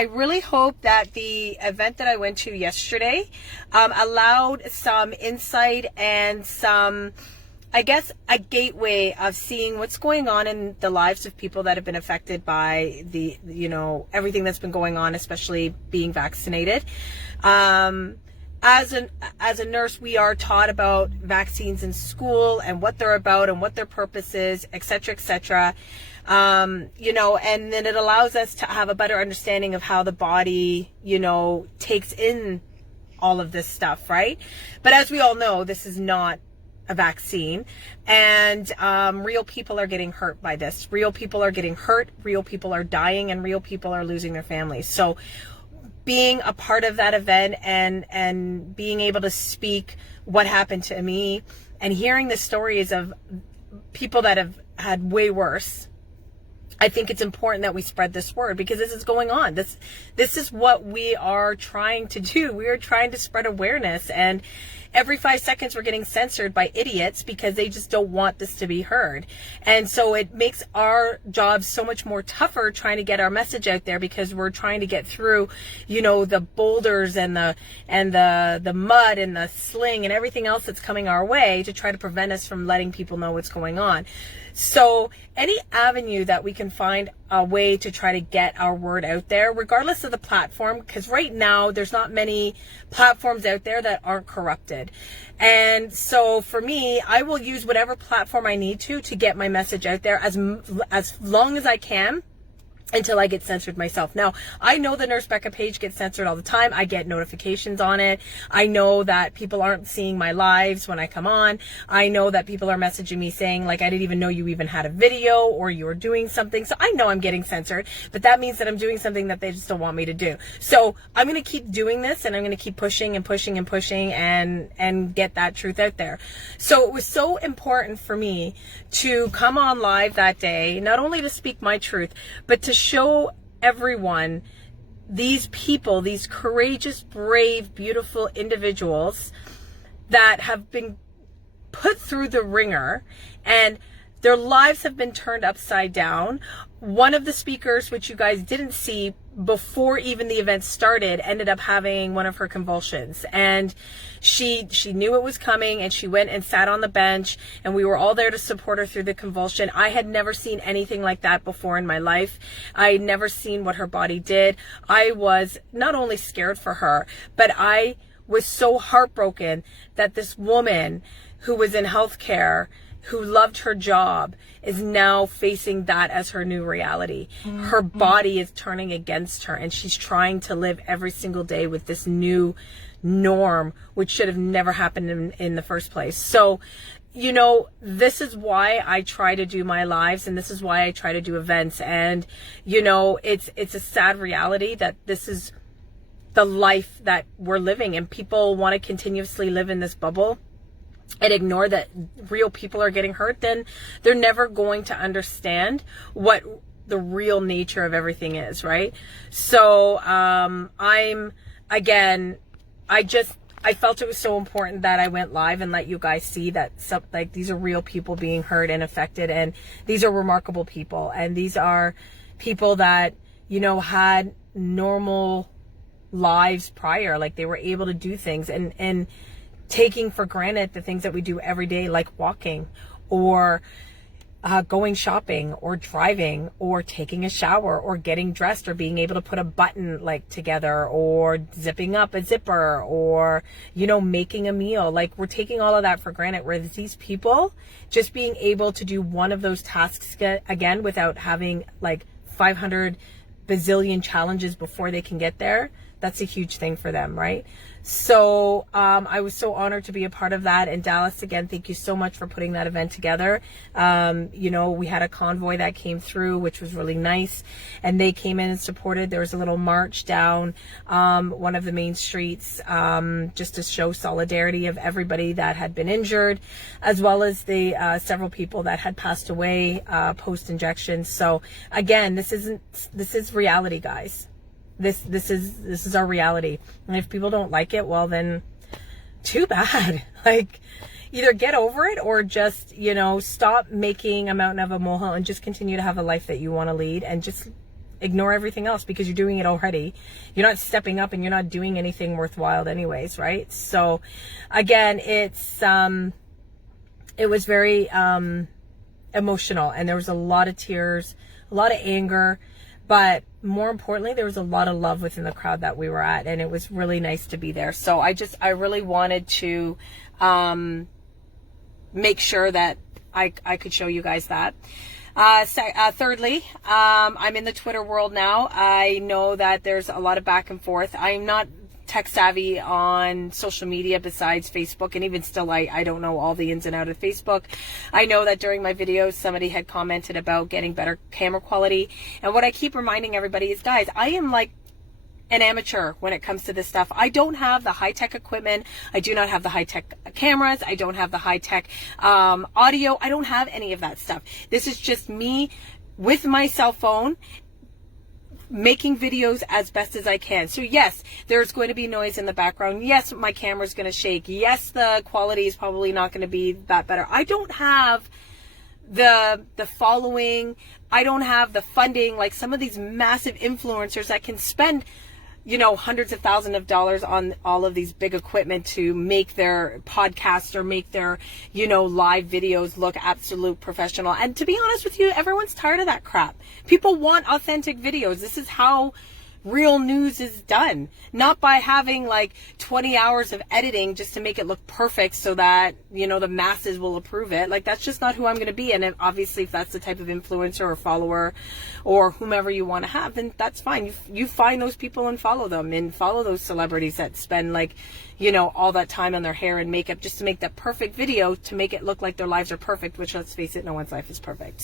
I really hope that the event that I went to yesterday allowed some insight and some, I guess, a gateway of seeing what's going on in the lives of people that have been affected by the, everything that's been going on, especially being vaccinated. As a nurse, we are taught about vaccines in school and what they're about and what their purpose is, et cetera, et cetera. And then it allows us to have a better understanding of how the body, takes in all of this stuff, right? But as we all know, this is not a vaccine, and real people are getting hurt by this. Real people are getting hurt, real people are dying, and real people are losing their families. So being a part of that event and being able to speak what happened to me and hearing the stories of people that have had way worse, I think it's important that we spread this word, because this is going on. This is what we are trying to do. We are trying to spread awareness, and every 5 seconds we're getting censored by idiots because they just don't want this to be heard. And so it makes our job so much more tougher trying to get our message out there, because we're trying to get through, the boulders and the mud and the sling and everything else that's coming our way to try to prevent us from letting people know what's going on. So any avenue that we can find a way to try to get our word out there, regardless of the platform, because right now there's not many platforms out there that aren't corrupted. And so for me, I will use whatever platform I need to get my message out there as long as I can, until I get censored myself. Now, I know the Nurse Becca page gets censored all the time. I get notifications on it. I know that people aren't seeing my lives when I come on. I know that people are messaging me saying, like, I didn't even know you even had a video or you were doing something. So I know I'm getting censored, but that means that I'm doing something that they just don't want me to do. So I'm going to keep doing this, and I'm going to keep pushing and pushing and pushing and get that truth out there. So it was so important for me to come on live that day, not only to speak my truth, but to show everyone these people, these courageous, brave, beautiful individuals that have been put through the ringer and their lives have been turned upside down. One of the speakers, which you guys didn't see before even the event started, ended up having one of her convulsions, and she knew it was coming, and she went and sat on the bench, and we were all there to support her through the convulsion. I had never seen anything like that before in my life. I had never seen what her body did. I was not only scared for her, but I was so heartbroken that this woman who was in healthcare, who loved her job, is now facing that as her new reality. Mm-hmm. Her body is turning against her, and she's trying to live every single day with this new norm, which should have never happened in the first place. So, this is why I try to do my lives, and this is why I try to do events. And, it's a sad reality that this is the life that we're living, and people want to continuously live in this bubble and ignore that real people are getting hurt. Then they're never going to understand what the real nature of everything is, right? So I felt it was so important that I went live and let you guys see that these are real people being hurt and affected, and these are remarkable people, and these are people that had normal lives prior, like they were able to do things, and taking for granted the things that we do every day, like walking or going shopping or driving or taking a shower or getting dressed or being able to put a button together or zipping up a zipper or, making a meal. Like, we're taking all of that for granted, whereas these people just being able to do one of those tasks again without having 500 bazillion challenges before they can get there, that's a huge thing for them, right? So I was so honored to be a part of that. And Dallas, again, thank you so much for putting that event together. We had a convoy that came through, which was really nice, and they came in and supported. There was a little march down one of the main streets just to show solidarity of everybody that had been injured, as well as the several people that had passed away post-injection. So again, this is reality, guys. This is our reality. And if people don't like it, well, then too bad. Either get over it or just, stop making a mountain of a molehill and just continue to have a life that you want to lead, and just ignore everything else because you're doing it already. You're not stepping up and you're not doing anything worthwhile anyways, right? So again, it was very emotional, and there was a lot of tears, a lot of anger, but more importantly, there was a lot of love within the crowd that we were at, and it was really nice to be there. So I really wanted to make sure that I could show you guys that. Thirdly, I'm in the Twitter world now. I know that there's a lot of back and forth. I'm not tech savvy on social media besides Facebook, and even still I don't know all the ins and outs of Facebook. I know that during my videos somebody had commented about getting better camera quality, and what I keep reminding everybody is, guys, I am like an amateur when it comes to this stuff. I don't have the high-tech equipment. I do not have the high-tech cameras. I don't have the high-tech audio. I don't have any of that stuff. This is just me with my cell phone making videos as best as I can. So yes, there's going to be noise in the background. Yes, my camera's going to shake. Yes, the quality is probably not going to be that better. I don't have the following. I don't have the funding like some of these massive influencers that can spend, you know, hundreds of thousands of dollars on all of these big equipment to make their podcasts or make their, you know, live videos look absolute professional. And to be honest with you, everyone's tired of that crap. People want authentic videos. This is how real news is done, not by having like 20 hours of editing just to make it look perfect so that, you know, the masses will approve it. Like, that's just not who I'm going to be. And obviously if that's the type of influencer or follower or whomever you want to have, then that's fine. You find those people and follow them, and follow those celebrities that spend like, you know, all that time on their hair and makeup just to make that perfect video to make it look like their lives are perfect, which, let's face it, no one's life is perfect.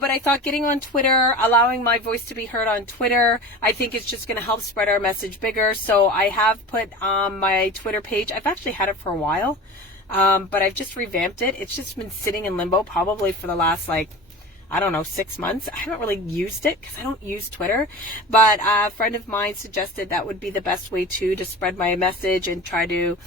But I thought getting on Twitter, allowing my voice to be heard on Twitter, I think it's just going to help spread our message bigger. So I have put my Twitter page. I've actually had it for a while, but I've just revamped it. It's just been sitting in limbo probably for the last, like, I don't know, 6 months. I haven't really used it because I don't use Twitter. But a friend of mine suggested that would be the best way to spread my message and try to,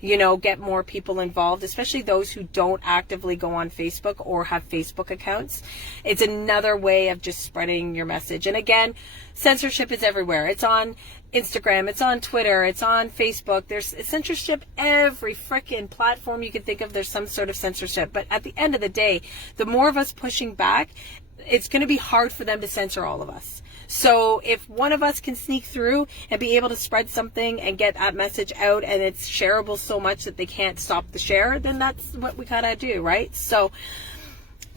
you know, get more people involved, especially those who don't actively go on Facebook or have Facebook accounts. It's another way of just spreading your message. And again, censorship is everywhere. It's on Instagram, it's on Twitter, it's on Facebook. There's censorship every freaking platform you can think of. There's some sort of censorship. But at the end of the day, the more of us pushing back, it's going to be hard for them to censor all of us. So if one of us can sneak through and be able to spread something and get that message out, and it's shareable so much that they can't stop the share, then that's what we gotta do, right? So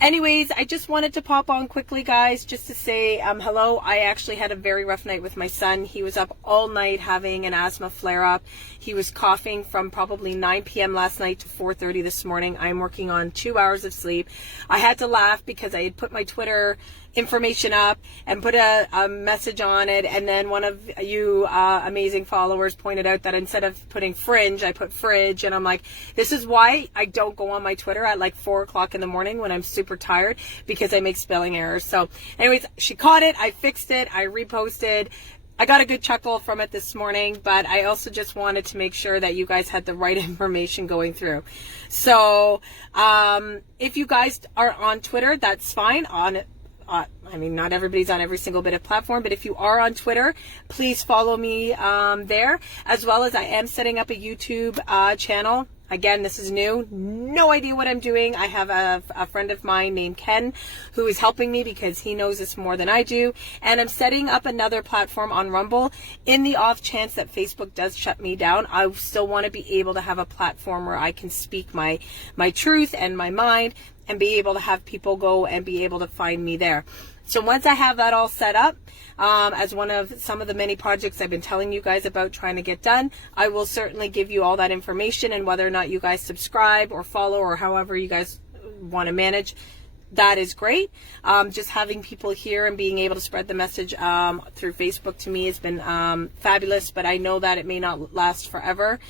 anyways, I just wanted to pop on quickly, guys, just to say hello. I actually had a very rough night with my son. He was up all night having an asthma flare-up. He was coughing from probably 9 p.m. last night to 4:30 this morning. I'm working on 2 hours of sleep. I had to laugh because I had put my Twitter information up and put a message on it, and then one of you amazing followers pointed out that instead of putting fringe, I put fridge, and I'm like, this is why I don't go on my Twitter at like 4 o'clock in the morning when I'm super tired, because I make spelling errors. So anyways, she caught it, I fixed it, I reposted. I got a good chuckle from it this morning, but I also just wanted to make sure that you guys had the right information going through. So if you guys are on Twitter, that's fine. I mean, not everybody's on every single bit of platform, but if you are on Twitter, please follow me there, as well as I am setting up a YouTube channel. Again, this is new. No idea what I'm doing. I have a friend of mine named Ken who is helping me because he knows this more than I do. And I'm setting up another platform on Rumble. In the off chance that Facebook does shut me down, I still want to be able to have a platform where I can speak my truth and my mind, and be able to have people go and be able to find me there. So once I have that all set up, as one of some of the many projects I've been telling you guys about trying to get done, I will certainly give you all that information, and whether or not you guys subscribe or follow or however you guys want to manage, that is great. Just having people here and being able to spread the message through Facebook to me has been fabulous, but I know that it may not last forever.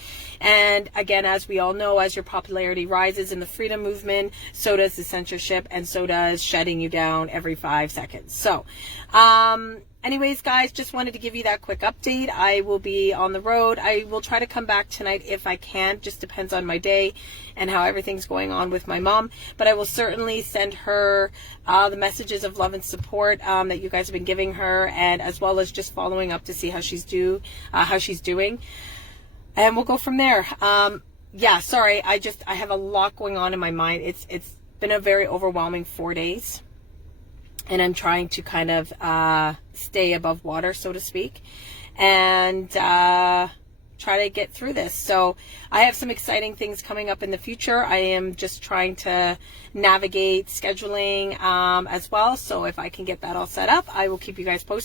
And again, as we all know, as your popularity rises in the freedom movement, so does the censorship, and so does shutting you down every 5 seconds. So anyways, guys, just wanted to give you that quick update. I will be on the road. I will try to come back tonight if I can. Just depends on my day and how everything's going on with my mom. But I will certainly send her the messages of love and support that you guys have been giving her, and as well as just following up to see how she's doing. And we'll go from there. Yeah, sorry, I have a lot going on in my mind. It's been a very overwhelming 4 days, and I'm trying to kind of stay above water, so to speak, and try to get through this. So I have some exciting things coming up in the future. I am just trying to navigate scheduling as well. So if I can get that all set up, I will keep you guys posted.